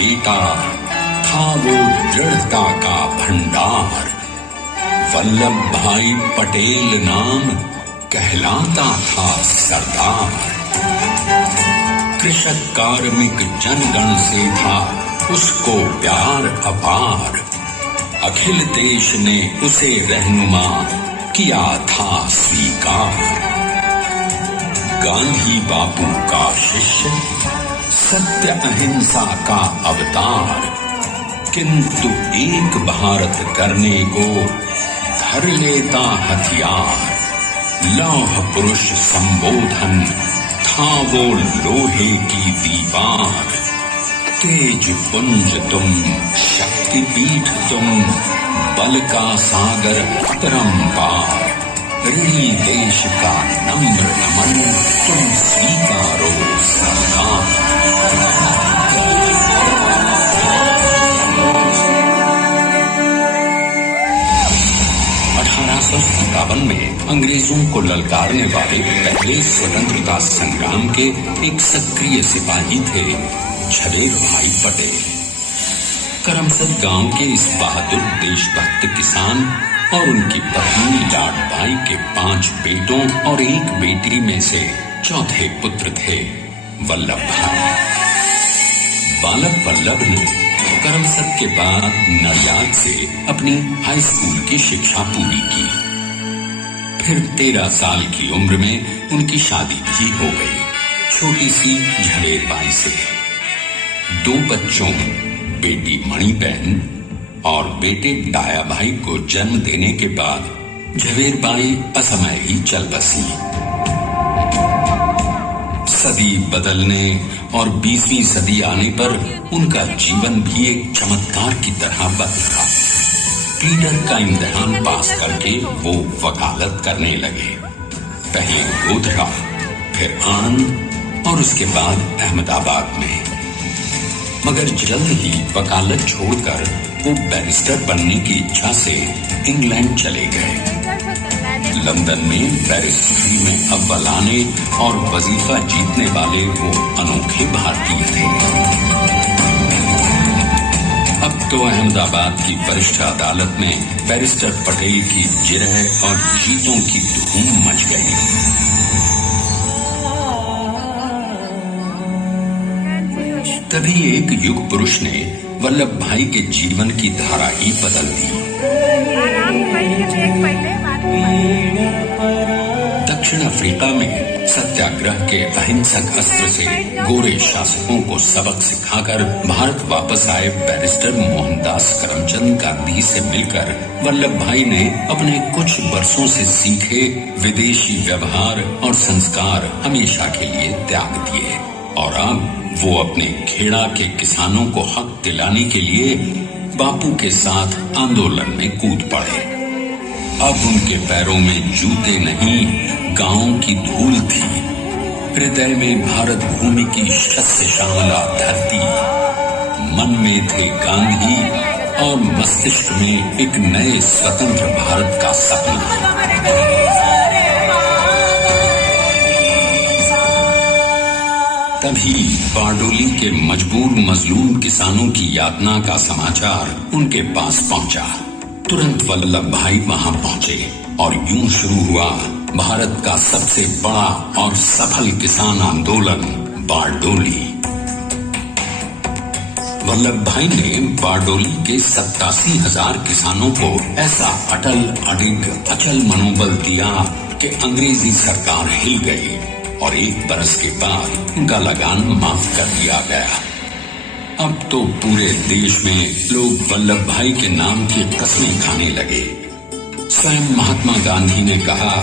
बेटा, था वो दृढ़ता का भंडार। वल्लभ भाई पटेल नाम कहलाता था सरदार। कृषक कार्मिक जनगण से था उसको प्यार अपार। अखिल देश ने उसे रहनुमा किया था स्वीकार। गांधी बापू का शिष्य, सत्य अहिंसा का अवतार, किंतु एक भारत करने को धर लेता हथियार। लौह पुरुष संबोधन था वो लोहे की दीवार। तेज पुंज तुम, शक्ति पीठ तुम, बल का सागर अपरंपार। ऋणी देश का नम्र नमन तुम स्वीकारो सरदार। 1857 में अंग्रेजों को ललकारने वाले पहले स्वतंत्रता संग्राम के एक सक्रिय सिपाही थे झवेर भाई पटेल। करमसद गांव के इस बहादुर देशभक्त किसान और उनकी पत्नी लाडबाई के 5 बेटों और 1 बेटी में से चौथे पुत्र थे वल्लभ भाई। बालक वल्लभ ने करमसद के बाद नडियाद से अपनी हाई स्कूल की शिक्षा पूरी की। फिर 13 साल की उम्र में उनकी शादी भी हो गई, छोटी सी झवेर बाई से। 2 बच्चों, बेटी मणिबेन और बेटे डाया भाई को जन्म देने के बाद झवेर बाई असमय ही चल बसी। सदी बदलने और 20वीं सदी आने पर उनका जीवन भी एक चमत्कार की तरह बदला। प्लीडर का इम्तिहान पास करके वो वकालत करने लगे। पहले गोधरा, फिर आनंद और उसके बाद अहमदाबाद में। मगर जल्द ही वकालत छोड़कर वो बैरिस्टर बनने की इच्छा से इंग्लैंड चले गए। लंदन में बैरिस्ट्री में अव्वल आने और वजीफा जीतने वाले वो अनोखे भारतीय थे। अब तो अहमदाबाद की वरिष्ठ अदालत में बैरिस्टर पटेल की जिरह और जीतों की धूम मच गई। तभी एक युग पुरुष ने वल्लभ भाई के जीवन की धारा ही बदल दी। दक्षिण अफ्रीका में सत्याग्रह के अहिंसक अस्त्र से गोरे शासकों को सबक सिखाकर भारत वापस आए बैरिस्टर मोहनदास करमचंद गांधी से मिलकर वल्लभ भाई ने अपने कुछ वर्षों से सीखे विदेशी व्यवहार और संस्कार हमेशा के लिए त्याग दिए और अब वो अपने खेड़ा के किसानों को हक दिलाने के लिए बापू के साथ आंदोलन में कूद पड़े। अब उनके पैरों में जूते नहीं, गांवों की धूल थी। हृदय में भारत भूमि की शस्य श्यामला धरती। मन में थे गांधी और मस्तिष्क में एक नए स्वतंत्र भारत का सपना। तभी बारडोली के मजबूर मजलूम किसानों की यातना का समाचार उनके पास पहुंचा। तुरंत वल्लभ भाई वहां पहुंचे और यूं शुरू हुआ भारत का सबसे बड़ा और सफल किसान आंदोलन बारडोली। वल्लभ भाई ने बारडोली के 87,000 किसानों को ऐसा अटल अडिग अचल मनोबल दिया कि अंग्रेजी सरकार हिल गई और 1 बरस के बाद उनका लगान माफ कर दिया गया। अब तो पूरे देश में लोग वल्लभ भाई के नाम की कस्में खाने लगे। स्वयं महात्मा गांधी ने कहा,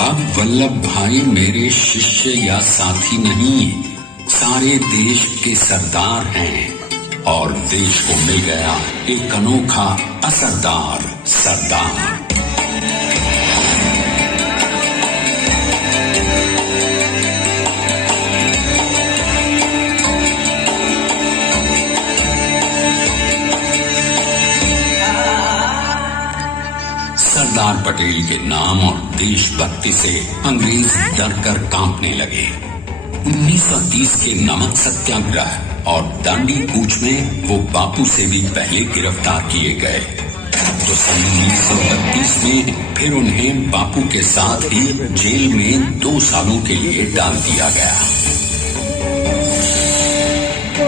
अब वल्लभ भाई मेरे शिष्य या साथी नहीं, सारे देश के सरदार हैं और देश को मिल गया एक अनोखा असरदार सरदार। सरदार पटेल के नाम और देशभक्ति से अंग्रेज डर कर कांपने लगे। 1930 के नमक सत्याग्रह और दांडी कूच में वो बापू से भी पहले गिरफ्तार किए गए। तो सन 1932 में फिर उन्हें बापू के साथ ही जेल में 2 सालों के लिए डाल दिया गया।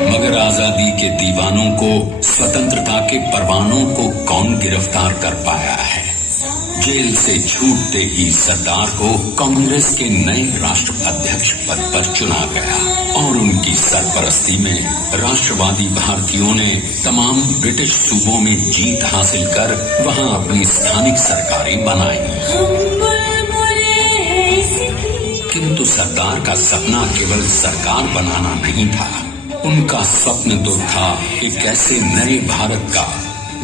मगर आजादी के दीवानों को, स्वतंत्रता के परवानों को कौन गिरफ्तार कर पाया है? जेल से छूटते ही सरदार को कांग्रेस के नए राष्ट्राध्यक्ष पद पर चुना गया और उनकी सरपरस्ती में राष्ट्रवादी भारतीयों ने तमाम ब्रिटिश सूबों में जीत हासिल कर वहां अपनी स्थानिक सरकारें बनाई। किंतु सरदार का सपना केवल सरकार बनाना नहीं था। उनका स्वप्न तो था एक ऐसे नए भारत का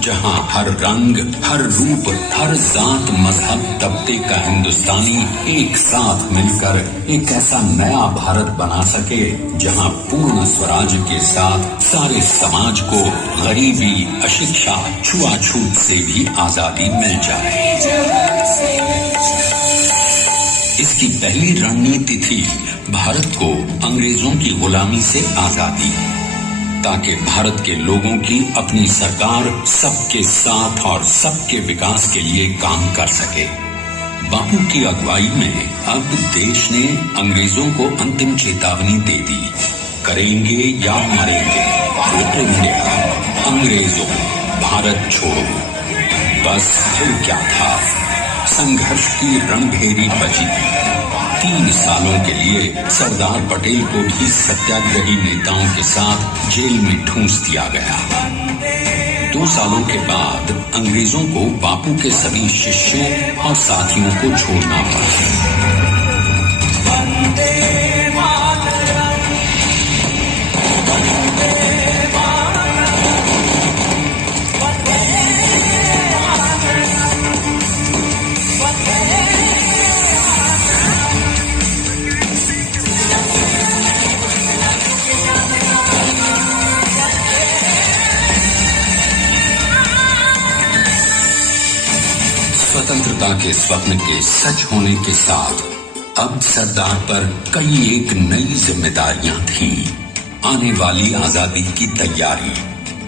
जहां हर रंग, हर रूप, हर जात, मजहब, तबके का हिंदुस्तानी एक साथ मिलकर एक ऐसा नया भारत बना सके जहां पूर्ण स्वराज के साथ सारे समाज को गरीबी, अशिक्षा, छुआछूत से भी आजादी मिल जाए। इसकी पहली रणनीति थी भारत को अंग्रेजों की गुलामी से आजादी, ताकि भारत के लोगों की अपनी सरकार सबके साथ और सबके विकास के लिए काम कर सके। बापू की अगुवाई में अब देश ने अंग्रेजों को अंतिम चेतावनी दे दी, करेंगे या मरेंगे, क्विट इंडिया, अंग्रेजों, भारत छोड़ो। बस फिर क्या था, संघर्ष की रणभेरी बची। 3 सालों के लिए सरदार पटेल को भी सत्याग्रही नेताओं के साथ जेल में ठूंस दिया गया। 2 सालों के बाद अंग्रेजों को बापू के सभी शिष्यों और साथियों को छोड़ना पड़ा। स्वतंत्रता के स्वप्न के सच होने के साथ अब सरदार पर कई एक नई जिम्मेदारियां थीं। आने वाली आजादी की तैयारी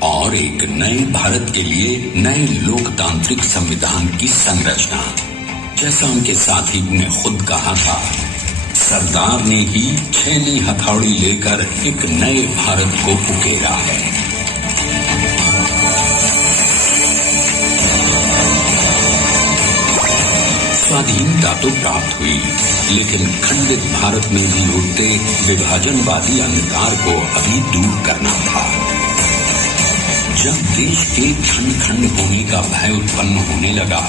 और एक नए भारत के लिए नए लोकतांत्रिक संविधान की संरचना। जैसा उनके साथी ने खुद कहा था, सरदार ने ही छेनी हथौड़ी लेकर एक नए भारत को उकेरा है। स्वाधीनता तो प्राप्त हुई, लेकिन खंडित भारत में भी उठते विभाजनवादी अंधकार को अभी दूर करना था। जब देश के खंड खंड होने का भय उत्पन्न होने लगा,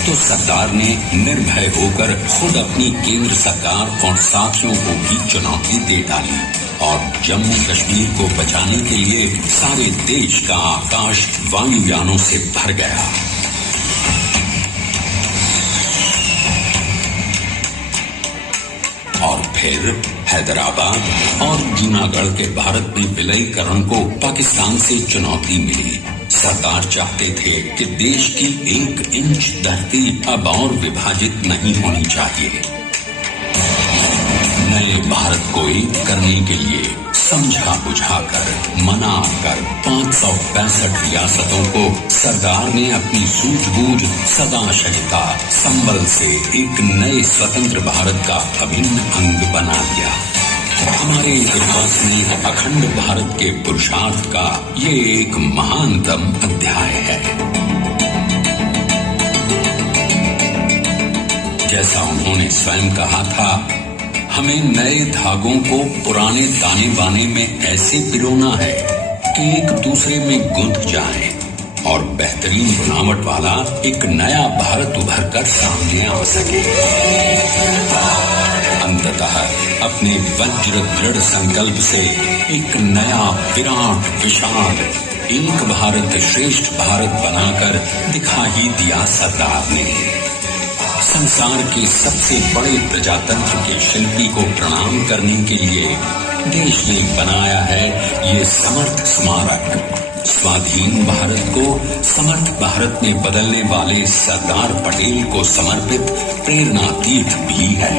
तो सरदार ने निर्भय होकर खुद अपनी केंद्र सरकार और साथियों को भी चुनौती दे डाली और जम्मू कश्मीर को बचाने के लिए सारे देश का आकाश वायुयानों से भर गया। और फिर हैदराबाद और जूनागढ़ के भारत में विलयीकरण को पाकिस्तान से चुनौती मिली। सरदार चाहते थे कि देश की 1 इंच धरती अब और विभाजित नहीं होनी चाहिए। नए भारत को एक करने के लिए समझा बुझाकर, मना कर 565 रियासतों को सरदार ने अपनी सूझबूझ, सदाशयता, संबल से एक नए स्वतंत्र भारत का अभिन्न अंग बना दिया। हमारे इतिहास में अखंड भारत के पुरुषार्थ का ये एक महानतम अध्याय है। जैसा उन्होंने स्वयं कहा था, हमें नए धागों को पुराने ताने बाने में ऐसे पिरोना है कि एक दूसरे में गुंथ जाएं और बेहतरीन बनावट वाला एक नया भारत उभर कर सामने आ सके। अंततः अपने वज्र दृढ़ संकल्प से एक नया विराट विशाल एक भारत श्रेष्ठ भारत बनाकर दिखा ही दिया सरदार ने। संसार के सबसे बड़े प्रजातंत्र के शिल्पी को प्रणाम करने के लिए देश ने बनाया है ये समर्थ स्मारक। स्वाधीन भारत को समर्थ भारत में बदलने वाले सरदार पटेल को समर्पित प्रेरणा तीर्थ भी है।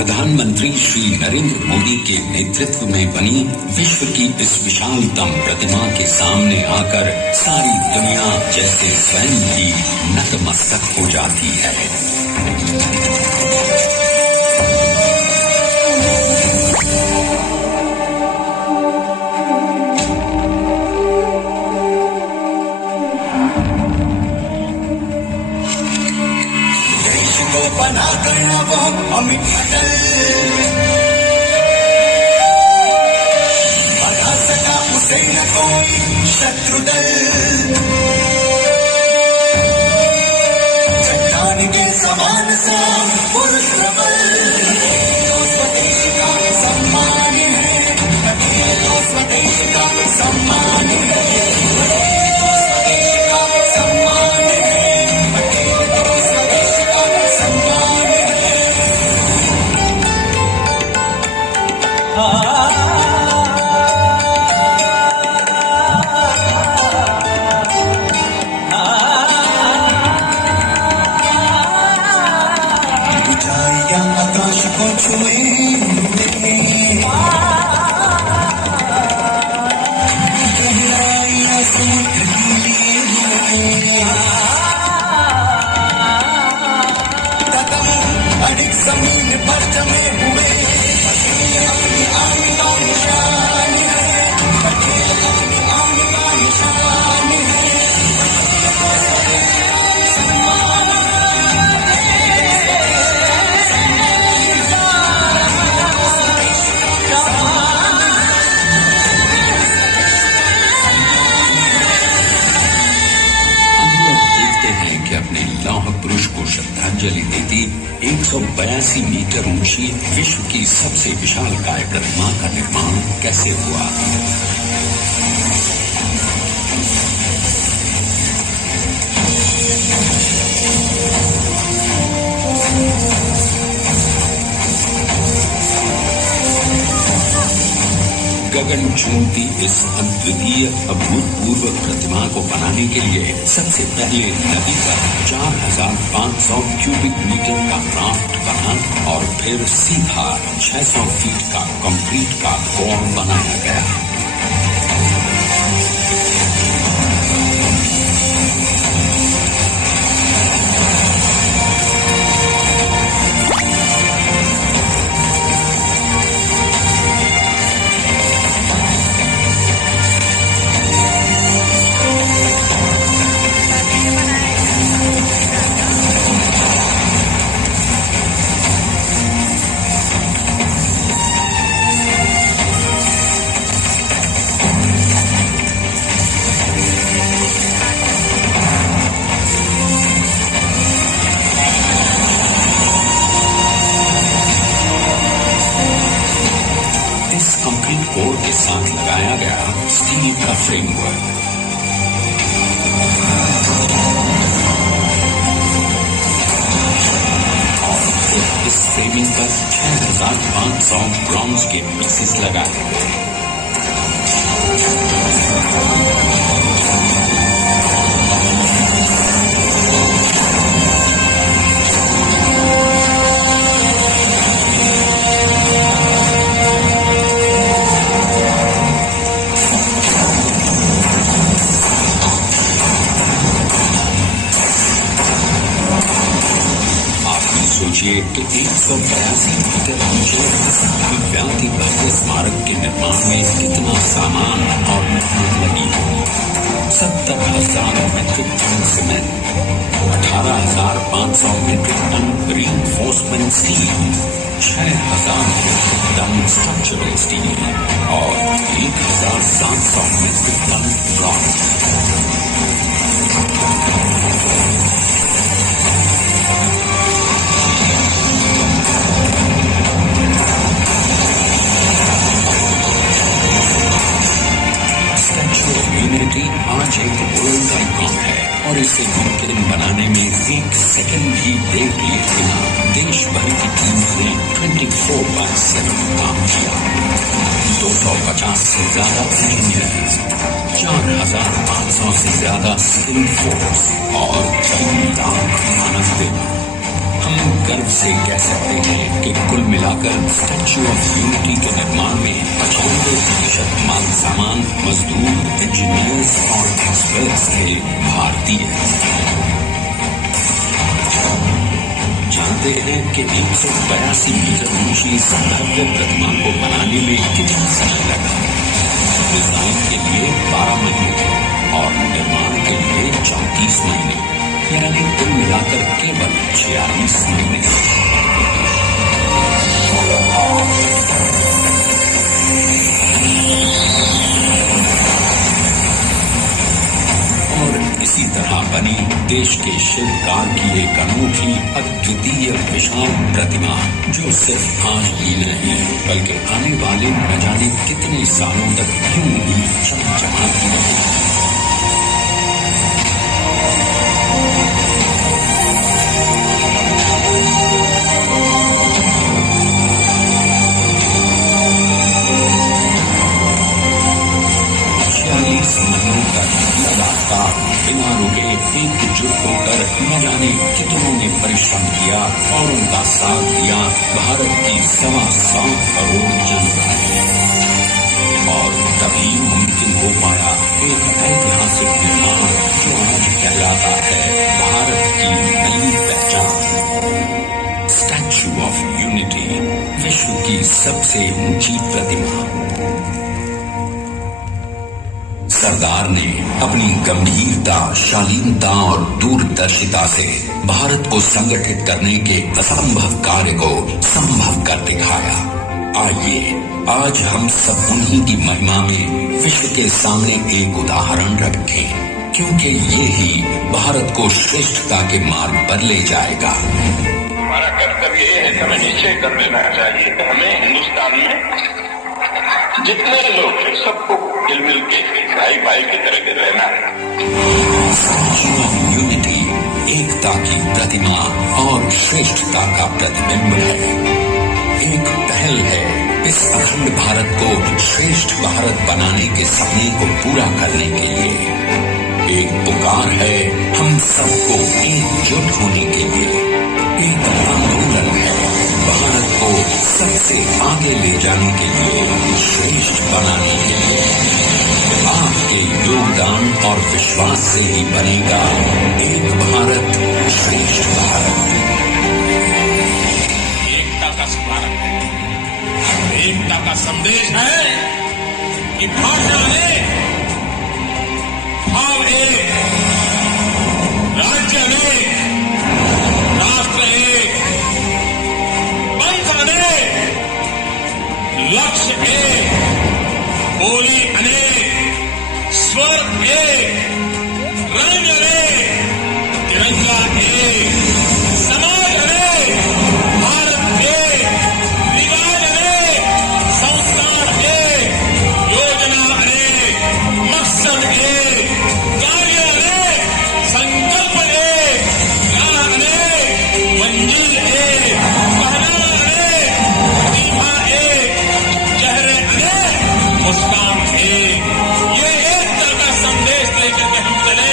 प्रधानमंत्री श्री नरेंद्र मोदी के नेतृत्व में बनी विश्व की इस विशालतम प्रतिमा के सामने आकर सारी दुनिया जैसे स्वयं ही नतमस्तक हो जाती है। बना करना वो अमित अटल बना सका उसे न कोई शत्रु दल। चट्टान के समान सा पुरुष प्रबल तो स्वदेश का सम्मान है, पटेल तो स्वदेश का सम्मान है, पटेल तो स्वदेश का सम्मान है, पटेल तो स्वदेश का सम्मान है। ऊंचाइयां आकाश को छुए गहराइयां समुद्र की लिए कदम अडिग जमीन पर जमे हुए पटेल अपनी आन का निशान है, पटेल अपनी आन का निशान है, पटेल को स्वदेश का सम्मान अपने लौह पुरुष को श्रद्धांजलि देती 182 मीटर ऊंची विश्व की सबसे विशाल काय प्रतिमा का निर्माण कैसे हुआ। गगन चूमती इस अद्वितीय अभूतपूर्व प्रतिमा को बनाने के लिए सबसे पहले नदी पर 4,500 क्यूबिक मीटर का राफ्ट बना और फिर सीधा 600 फीट का कंक्रीट का कोर बनाया गया। कंक्रीट कोर के साथ लगाया गया स्टील का फ्रेमवर्क। इस फ्रेमिंग पर 6,500 ब्रॉन्ज के पीसेस लगाए गए। सोचिए कि 182 मीटर ऊंचे दिव्यांति भव्य स्मारक के निर्माण में कितना सामान और मेहनत लगी होगी। 70,000 metric tonne cement, 18,500 metric tonne reinforcement steel, 6,000 metric tonne structural steel और 1,700 मीट्रिक टन ब्रॉन्ज। यूनिटी आज एक वर्ल्ड आइकॉन है और इसे मुमकिन बनाने में एक सेकंड भी ब्रेक लिए बिना देश भर की टीम ने 24/7 काम किया। 250 से ज्यादा इंजीनियर्स, 4,500 से ज्यादा स्किल फोर्स और 3 लाख मानव दिन। हम गर्व गर्व से कह सकते हैं कि कुल मिलाकर स्टैच्यू ऑफ यूनिटी के निर्माण में 95% माल सामान, मजदूर, इंजीनियर्स और एक्सपर्ट्स थे भारतीय। जानते हैं कि 182 मीटर ऊंची इस भव्य प्रतिमा को बनाने में कितना समय लगा? डिजाइन के लिए 12 महीने और निर्माण के लिए 34 महीने, यानी कुल मिलाकर केवल 46 महीने। और इसी तरह बनी देश के शिल्पकार की एक अनूठी अद्वितीय विशाल प्रतिमा, जो सिर्फ आज ही नहीं बल्कि आने वाले न जाने कितने सालों तक यूं ही चमचमाती रहेगी। लगातार बिना रुके एकजुट होकर न जाने कितनों ने परिश्रम किया और उनका साथ दिया भारत की 125 करोड़ जनता ने। और तभी मुमकिन हो पाया एक ऐतिहासिक निर्माण जो आज कहलाता है भारत की नई पहचान। स्टैच्यू ऑफ यूनिटी, विश्व की सबसे ऊंची प्रतिमा। सरदार ने अपनी गंभीरता, शालीनता और दूरदर्शिता से भारत को संगठित करने के असंभव कार्य को संभव कर दिखाया। आइए आज हम सब उन्हीं की महिमा में विश्व के सामने एक उदाहरण रखें, क्योंकि ये ही भारत को श्रेष्ठता के मार्ग पर ले जाएगा। हमारा कर्तव्य ये है कि हमें निश्चय कर लेना चाहिए कि हमें हिंदुस्तान में जितने लोग हैं सबको मिल के भाई भाई की तरह के रहना है। स्टैच्यू ऑफ यूनिटी एकता की प्रतिमा और श्रेष्ठता का प्रतिबिंब है। एक पहल है इस अखंड भारत को श्रेष्ठ भारत बनाने के सपने को पूरा करने के लिए। एक पुकार है हम सबको एकजुट होने के लिए। एक आंदोलन है भारत को सबसे आगे ले जाने के लिए, श्रेष्ठ बनाने के लिए। आपके योगदान और विश्वास से ही बनेगा एक भारत श्रेष्ठ भारत। एकता का स्मारक है, एकता का संदेश है कि भाषा एक, भाव एक, राज्य एक, राष्ट्र एक, पंथ अनेक, लक्ष्य एक, बोली अनेक, स्वर एक, रंग अनेक, तिरंगा एक, समाज अनेक, भारत एक, रिवाज अनेक, संस्कार एक, योजना अनेक, मकसद एक, कार्य अनेक, संकल्प एक, राह अनेक, मंजिल एक, पहनावा अनेक, प्रतिभा एक, चेहरे अनेक, मुस्कान एक। ये एकता का संदेश लेकर के हम चले।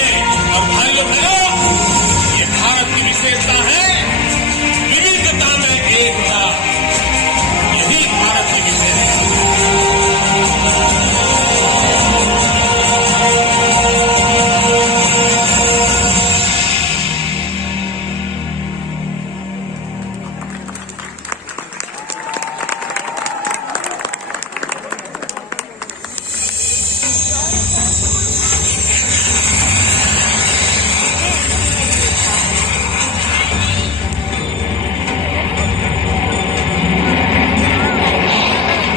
और भाइयों बहनों, ये भारत की विशेषता है, विविधता में एकता। यही भारत की विशेषता है।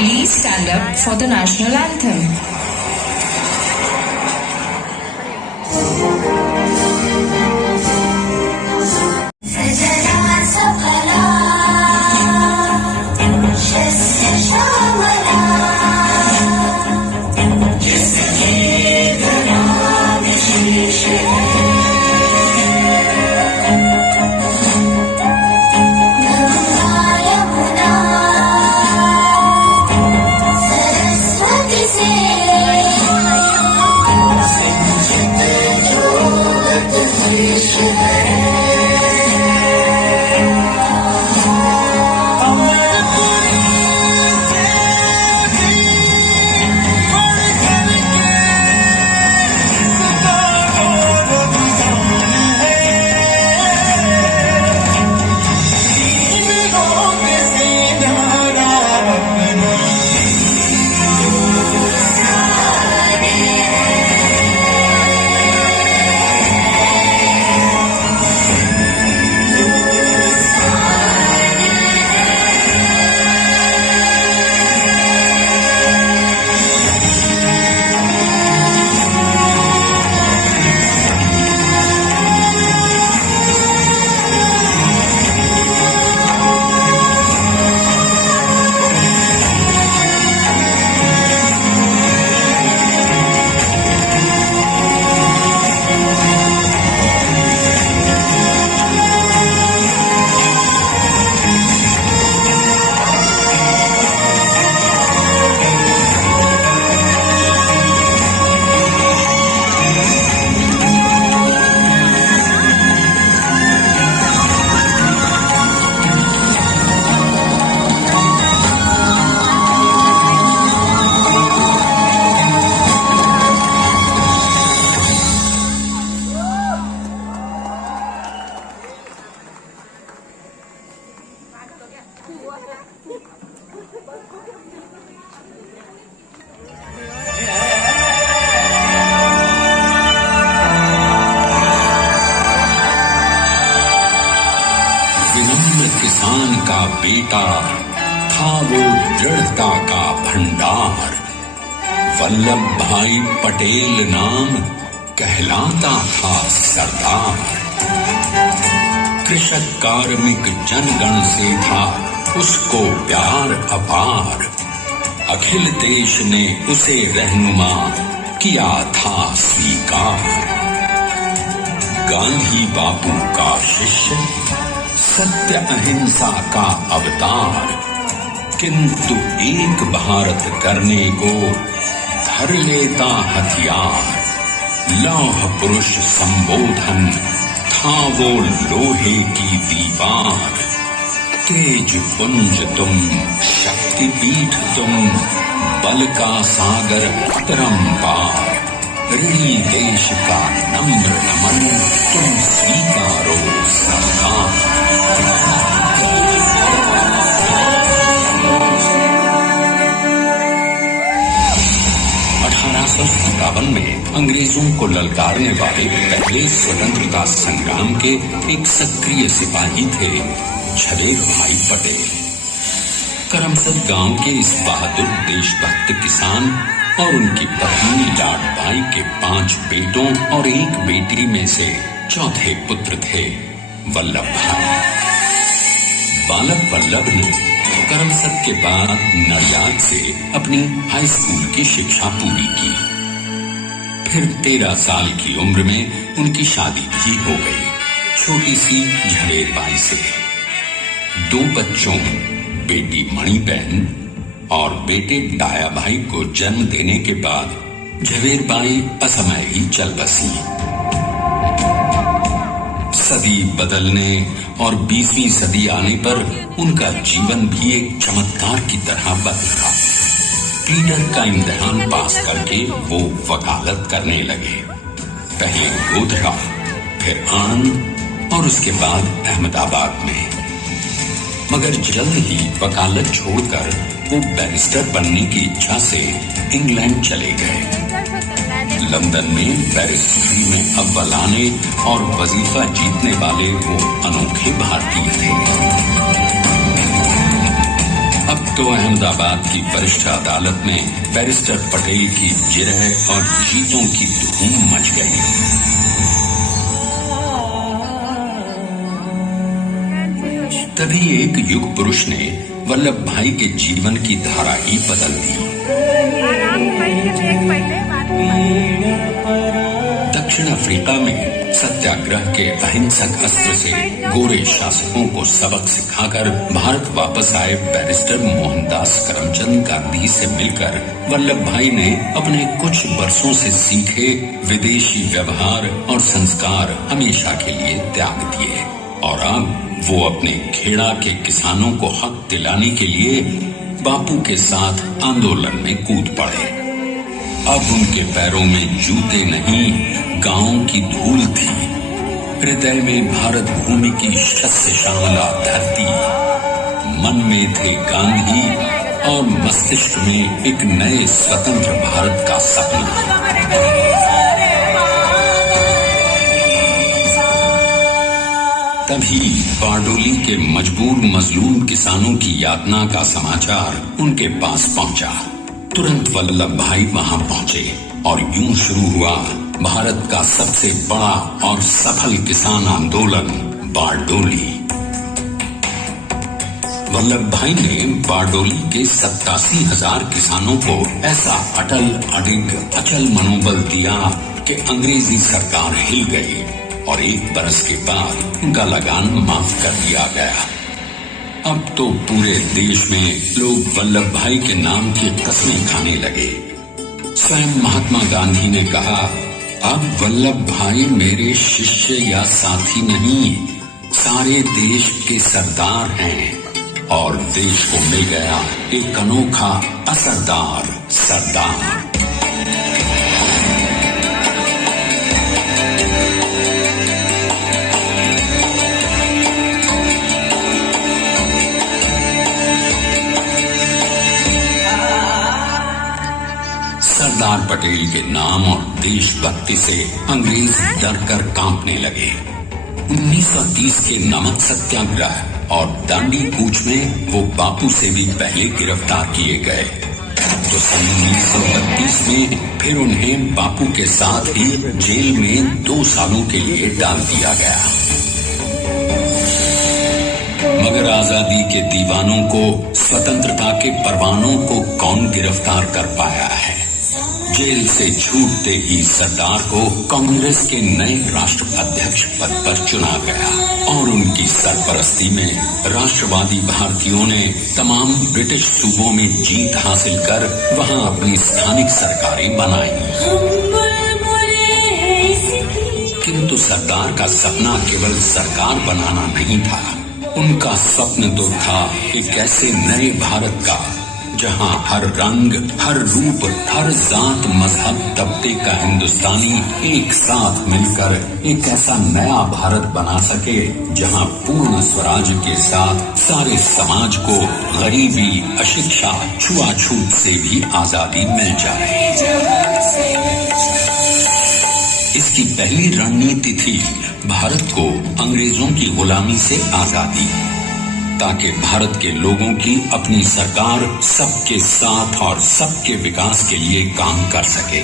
Please stand up for the national anthem. सजना सफला शस्य श्यामला जिसके नाम शीश गंगा यमुना सरस्वती से विनम्र किसान का बेटा था वो दृढ़ता का भंडार। वल्लभ भाई पटेल नाम कहलाता था सरदार। कृषक कार्मिक जनगण से था उसको प्यार अपार। अखिल देश ने उसे रहनुमा किया था स्वीकार। गांधी बापू का शिष्य, सत्य अहिंसा का अवतार, किंतु एक भारत करने को धर लेता हथियार। लौह पुरुष संबोधन था वो लोहे की दीवार। तेज पुंज तुम, शक्ति पीठ तुम, बल का सागर अपरंपार। ऋणी देश का नम्र नमन तुम स्वीकारो सरदार। 1857 में अंग्रेजों को ललकारने वाले पहले स्वतंत्रता संग्राम के एक सक्रिय सिपाही थे झवेर भाई पटेल। करमसद गांव के इस बहादुर देशभक्त किसान और उनकी पत्नी लाडबाई के 5 बेटों और 1 बेटी में से चौथे पुत्र थे वल्लभ भाई। बालक वल्लभ ने करमसद के बाद नडियाद से अपनी हाई स्कूल की शिक्षा पूरी की। फिर 13 साल की उम्र में उनकी शादी भी हो गई छोटी सी झवेर बाई से। 2 बच्चों, बेटी मणिबेन और बेटे डाया भाई को जन्म देने के बाद झवेर बाई असमय ही चल बसी। सदी बदलने और 20वीं सदी आने पर उनका जीवन भी एक चमत्कार की तरह बदला। पीटर का इम्तिहान पास करके वो वकालत करने लगे। पहले गोधरा, फिर आनंद और उसके बाद अहमदाबाद में। मगर जल्द ही वकालत छोड़कर वो बैरिस्टर बनने की इच्छा से इंग्लैंड चले गए। लंदन में बैरिस्ट्री में अव्वल आने और वजीफा जीतने वाले वो अनोखे भारतीय थे। अब तो अहमदाबाद की वरिष्ठ अदालत में बैरिस्टर पटेल की जिरह और जीतों की धूम मच गई। तभी एक युग पुरुष ने वल्लभ भाई के जीवन की धारा ही बदल दी। दक्षिण अफ्रीका में सत्याग्रह के अहिंसक अस्त्र से गोरे शासकों को सबक सिखाकर भारत वापस आए बैरिस्टर मोहनदास करमचंद गांधी से मिलकर वल्लभ भाई ने अपने कुछ वर्षों से सीखे विदेशी व्यवहार और संस्कार हमेशा के लिए त्याग दिए और अब वो अपने खेड़ा के किसानों को हक दिलाने के लिए बापू के साथ आंदोलन में कूद पड़े। अब उनके पैरों में जूते नहीं, गांव की धूल थी। हृदय में भारत भूमि की शस्य श्यामला धरती। मन में थे गांधी और मस्तिष्क में एक नए स्वतंत्र भारत का सपना। तभी बारडोली के मजबूर मजलूम किसानों की यातना का समाचार उनके पास पहुंचा। तुरंत वल्लभ भाई वहां पहुंचे और यूं शुरू हुआ भारत का सबसे बड़ा और सफल किसान आंदोलन बारडोली। वल्लभ भाई ने बारडोली के 87,000 किसानों को ऐसा अटल अडिग अचल मनोबल दिया कि अंग्रेजी सरकार हिल गई और 1 बरस के बाद उनका लगान माफ कर दिया गया। अब तो पूरे देश में लोग वल्लभ भाई के नाम की कस्में खाने लगे। स्वयं महात्मा गांधी ने कहा, अब वल्लभ भाई मेरे शिष्य या साथी नहीं, सारे देश के सरदार हैं और देश को मिल गया एक अनोखा असरदार सरदार। सरदार पटेल के नाम और देशभक्ति से अंग्रेज डर कर कांपने लगे। 1930 के नमक सत्याग्रह और दांडी कूच में वो बापू से भी पहले गिरफ्तार किए गए। तो सन 1932 में फिर उन्हें बापू के साथ ही जेल में 2 सालों के लिए डाल दिया गया। मगर आजादी के दीवानों को, स्वतंत्रता के परवानों को कौन गिरफ्तार कर पाया है? जेल से छूटते ही सरदार को कांग्रेस के नए राष्ट्राध्यक्ष पद पर चुना गया और उनकी सरपरस्ती में राष्ट्रवादी भारतीयों ने तमाम ब्रिटिश सूबों में जीत हासिल कर वहां अपनी स्थानिक सरकारें बनाई। किंतु सरदार का सपना केवल सरकार बनाना नहीं था। उनका स्वप्न तो था एक ऐसे नए भारत का जहां हर रंग, हर रूप, हर जात, मजहब, तबके का हिंदुस्तानी एक साथ मिलकर एक ऐसा नया भारत बना सके जहां पूर्ण स्वराज के साथ सारे समाज को गरीबी, अशिक्षा, छुआछूत से भी आजादी मिल जाए। इसकी पहली रणनीति थी भारत को अंग्रेजों की गुलामी से आजादी, ताकि भारत के लोगों की अपनी सरकार सबके साथ और सबके विकास के लिए काम कर सके।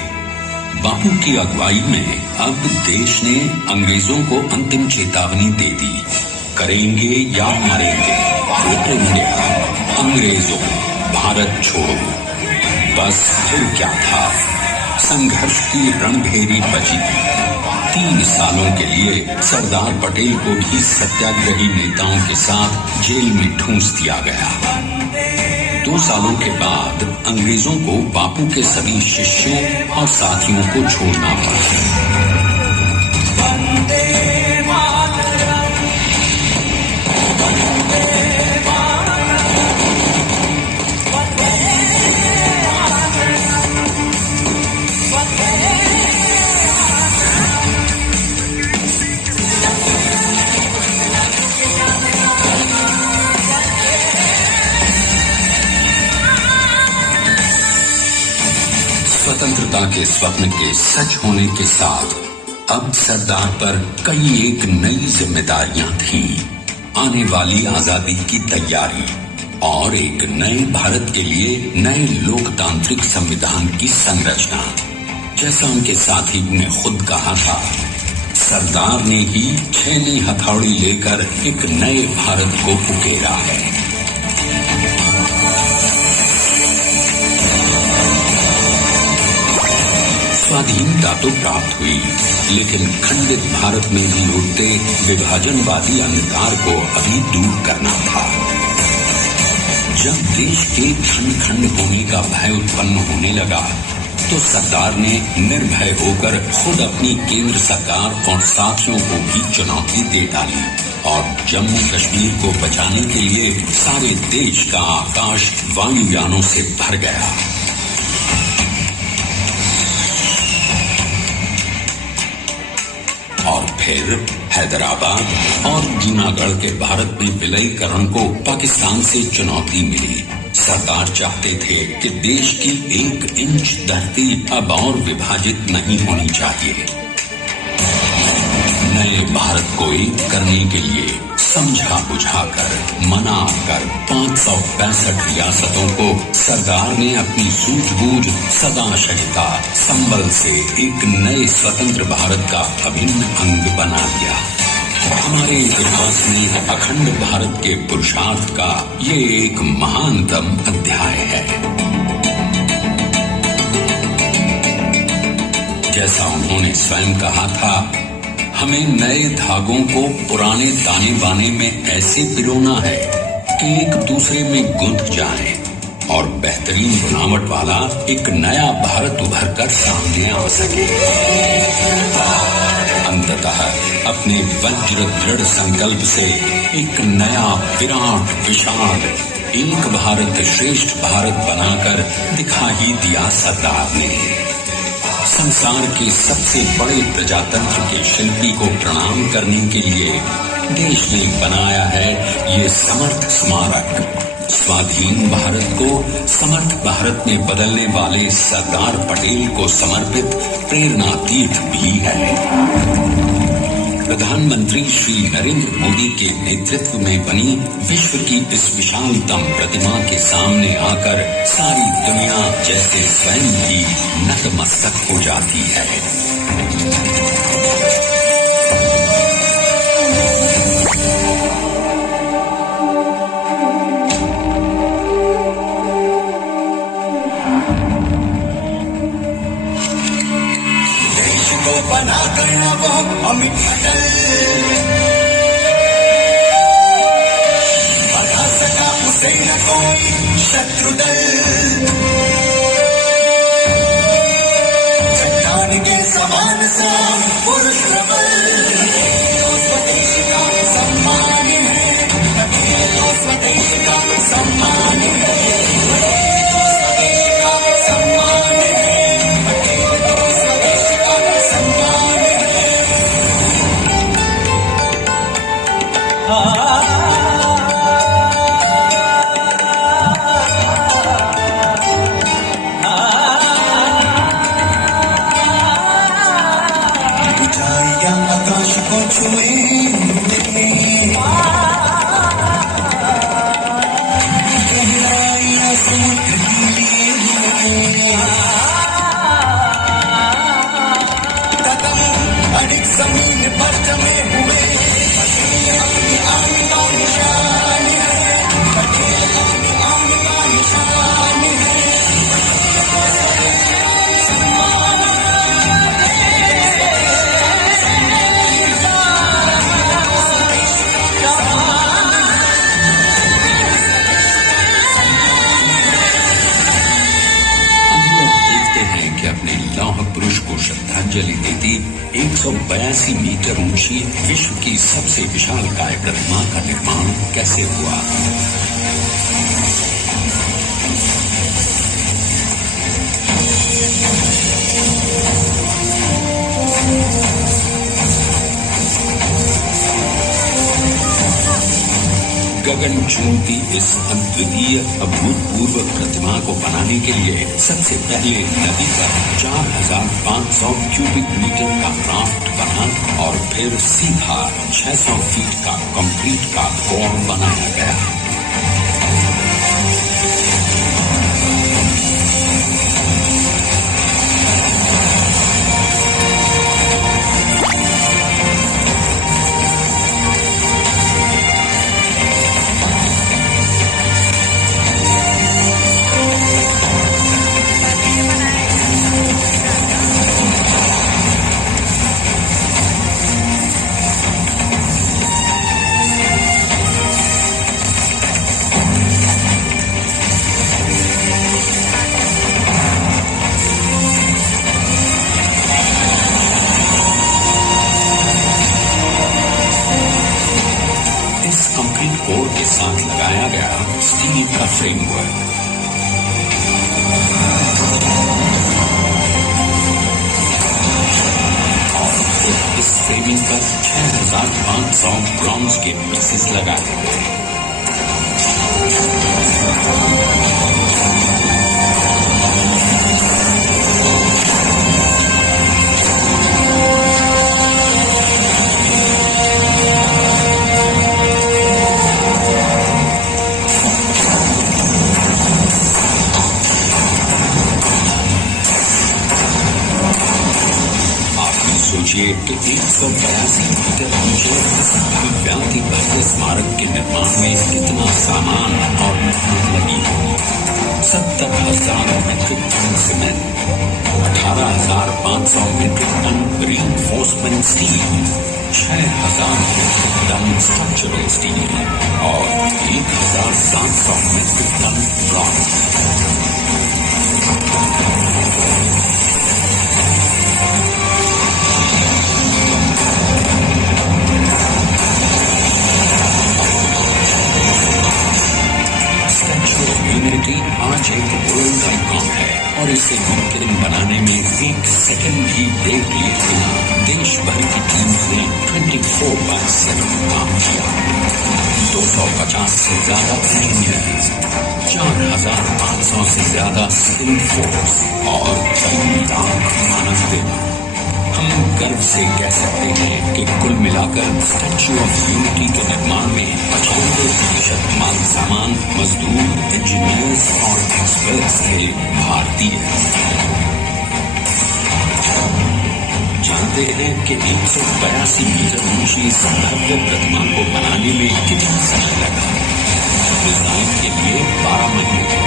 बापू की अगुवाई में अब देश ने अंग्रेजों को अंतिम चेतावनी दे दी, करेंगे या मरेंगे, क्विट इंडिया, अंग्रेजों, भारत छोड़ो। बस फिर क्या था, संघर्ष की रणभेरी बजी। 3 सालों के लिए सरदार पटेल को भी सत्याग्रही नेताओं के साथ जेल में ठूंस दिया गया। 2 सालों के बाद अंग्रेजों को बापू के सभी शिष्यों और साथियों को छोड़ना पड़ा। स्वतंत्रता के स्वप्न के सच होने के साथ अब सरदार पर कई एक नई जिम्मेदारियां थीं। आने वाली आजादी की तैयारी और एक नए भारत के लिए नए लोकतांत्रिक संविधान की संरचना। जैसा उनके साथी ने खुद कहा था, सरदार ने ही 6वीं हथौड़ी लेकर एक नए भारत को उकेरा है। स्वाधीनता तो प्राप्त हुई, लेकिन खंडित भारत में भी उठते विभाजनवादी अंधकार को अभी दूर करना था। जब देश के खंड खंड होने का भय उत्पन्न होने लगा, तो सरदार ने निर्भय होकर खुद अपनी केंद्र सरकार और साथियों को भी चुनौती दे डाली और जम्मू कश्मीर को बचाने के लिए सारे देश का आकाश वायुयानों से भर गया। और फिर हैदराबाद और जूनागढ़ के भारत में विलयीकरण को पाकिस्तान से चुनौती मिली। सरदार चाहते थे कि देश की 1 इंच धरती अब और विभाजित नहीं होनी चाहिए। नए भारत को एक करने के लिए समझा बुझाकर, मना कर 565 रियासतों को सरदार ने अपनी सूझबूझ, सदाशयता, संबल से एक नए स्वतंत्र भारत का अभिन्न अंग बना दिया। हमारे इतिहास में अखंड भारत के पुरुषार्थ का ये एक महानतम अध्याय है। जैसा उन्होंने स्वयं कहा था, हमें नए धागों को पुराने ताने बाने में ऐसे पिरोना है कि एक दूसरे में गुंथ जाए और बेहतरीन बनावट वाला एक नया भारत उभर कर सामने आ सके। अंततः अपने वज्र दृढ़ संकल्प से एक नया विराट विशाल एक भारत श्रेष्ठ भारत बनाकर दिखा ही दिया सरदार ने। संसार के सबसे बड़े प्रजातंत्र के शिल्पी को प्रणाम करने के लिए देश ने बनाया है ये समर्थ स्मारक। स्वाधीन भारत को समर्थ भारत में बदलने वाले सरदार पटेल को समर्पित प्रेरणा तीर्थ भी है। प्रधानमंत्री श्री नरेंद्र मोदी के नेतृत्व में बनी विश्व की इस विशालतम प्रतिमा के सामने आकर सारी दुनिया जैसे स्वयं ही नतमस्तक हो जाती है। बना गया वो अमित अटल, बना सका उसे न कोई शत्रुदल। चट्टान के समान सा पुरुष प्रबल, तो स्वदेश का सम्मान है, तो स्वदेश का सम्मान है, तो स्वदेश का सम्मान है। जमीन पर जमे हुए अपनी आन का निशान है, पटेल अपनी आन का निशान है। सम्मान देखते हैं कि अपने लौह पुरुष को श्रद्धांजलि देती 182 मीटर ऊंची विश्व की सबसे विशालकाय प्रतिमा का निर्माण कैसे हुआ। गगन चूमती इस अद्वितीय अभूतपूर्व प्रतिमा को बनाने के लिए सबसे पहले नदी पर 4500 क्यूबिक मीटर का राफ्ट बना और फिर सीधा 600 फीट का कंक्रीट का कोर बनाया गया। कोर के साथ लगाया गया स्टील का फ्रेमवर्क। इस फ्रेमिंग पर 6500 ब्रॉन्ज के पीसेस लगाए गए। सोचिए कि 182 मीटर ऊंचे भव्य भव्य स्मारक के निर्माण में कितना सामान और मेहनत लगी होगी। 70,000 metric tonne cement, 18,500 metric tonne reinforcement steel, 6,000 metric tonne structural steel और 1,700 मीट्रिक टन ब्रॉन्ज। यूनिटी आज एक वर्ल्ड आइकॉन है और इसे मुमकिन बनाने में एक सेकंड भी ब्रेक लिए बिना देश देश भर की टीम ने 24/7 काम किया। 250 से ज्यादा इंजीनियर्स, 4,500 से ज्यादा सिविल फोर्स और 3 लाख मानव सेवा। हम गर्व से कह सकते हैं कि कुल मिलाकर स्टैच्यू ऑफ यूनिटी के निर्माण में 95% माल सामान, मजदूर, इंजीनियर्स और एक्सपर्ट्स थे भारतीय। जानते हैं कि 182 मीटर ऊंची इस भव्य प्रतिमा को बनाने में कितना समय लगा? डिजाइन के लिए 12 महीने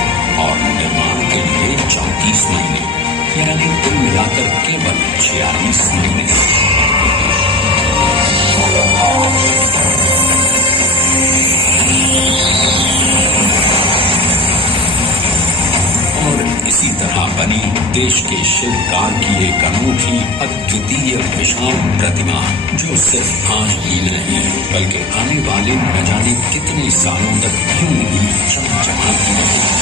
और निर्माण के लिए 34 महीने, यानी कुल मिलाकर केवल 46 महीने। और इसी तरह बनी देश के शिल्पकार की एक अनूठी अद्वितीय विशाल प्रतिमा, जो सिर्फ आज ही नहीं बल्कि आने वाले न जाने कितने सालों तक यूं ही चमचमाती रहेगी।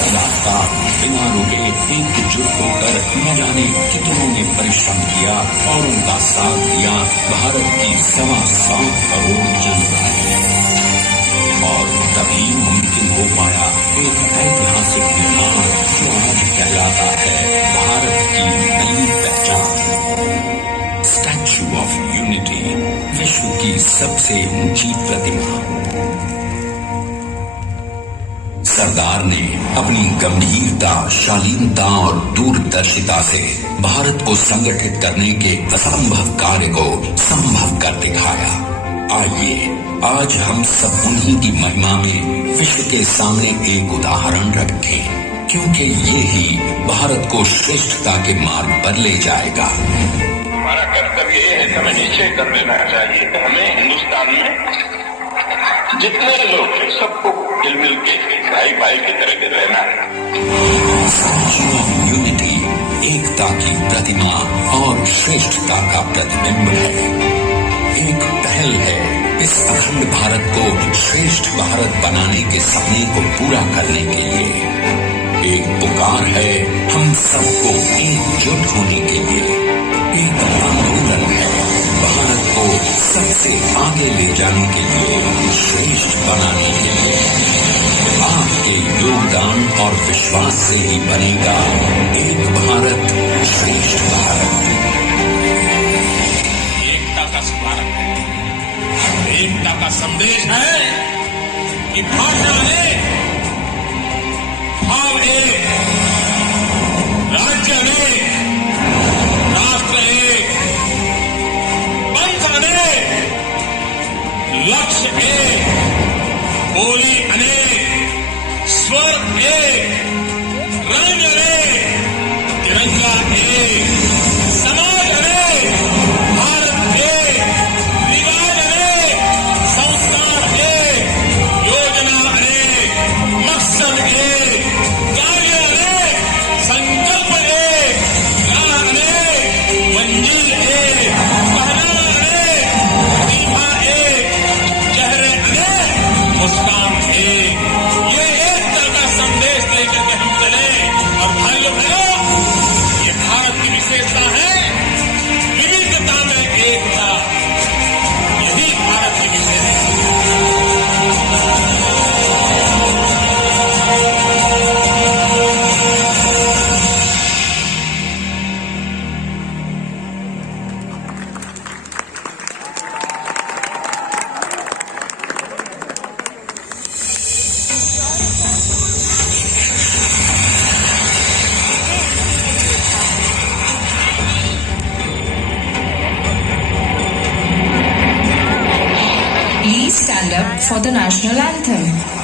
लगातार बिना रुके एकजुट होकर न जाने कितनों ने परिश्रम किया और उनका साथ दिया भारत की 125 करोड़ जनता ने। और तभी मुमकिन हो पाया एक ऐतिहासिक निर्माण जो आज कहलाता है भारत की नई पहचान। स्टैच्यू ऑफ यूनिटी, विश्व की सबसे ऊंची प्रतिमा। सरदार ने अपनी गंभीरता, शालीनता और दूरदर्शिता से भारत को संगठित करने के असंभव कार्य को संभव कर दिखाया। आइए आज हम सब उन्हीं की महिमा में विश्व के सामने एक उदाहरण रखें, क्योंकि ये ही भारत को श्रेष्ठता के मार्ग पर ले जाएगा। हमारा कर्तव्य ये है कि हमें निश्चय कर लेना चाहिए कि हमें हिंदुस्तान में जितने लोग हैं सबको मिल के भाई भाई की तरह रहना है। स्टैच्यू ऑफ यूनिटी एकता की प्रतिमा और श्रेष्ठता का प्रतिबिंब है। एक पहल है इस अखंड भारत को श्रेष्ठ भारत बनाने के सपने को पूरा करने के लिए। एक पुकार है हम सबको एकजुट होने के लिए। एक आंदोलन है भारत को सबसे आगे ले जाने के लिए, श्रेष्ठ बनाने के लिए। आपके योगदान और विश्वास से ही बनेगा एक भारत श्रेष्ठ भारत। एकता का स्मारक है, एकता का संदेश है कि भाषा अनेक, भाव एक, राज्य अनेक, राष्ट्र एक, पंथ अनेक, लक्ष्य एक, बोली अनेक, स्वर एक, रंग अनेक, तिरंगा एक, समाज अनेक, भारत एक, रिवाज अनेक, संस्कार एक, योजना अनेक, मकसद एक, कार्य अनेक, संकल्प एक, राह अनेक, मंजिल एक, पहनावा अनेक, प्रतिभा एक, चेहरे अनेक, मुस्कान एक। ये एकता का संदेश लेकर के हम चले। और भाइयों बहनों, ये भारत की विशेषता है, विविधता में एकता। यही भारत की विशेषता है। Please stand up for the national anthem.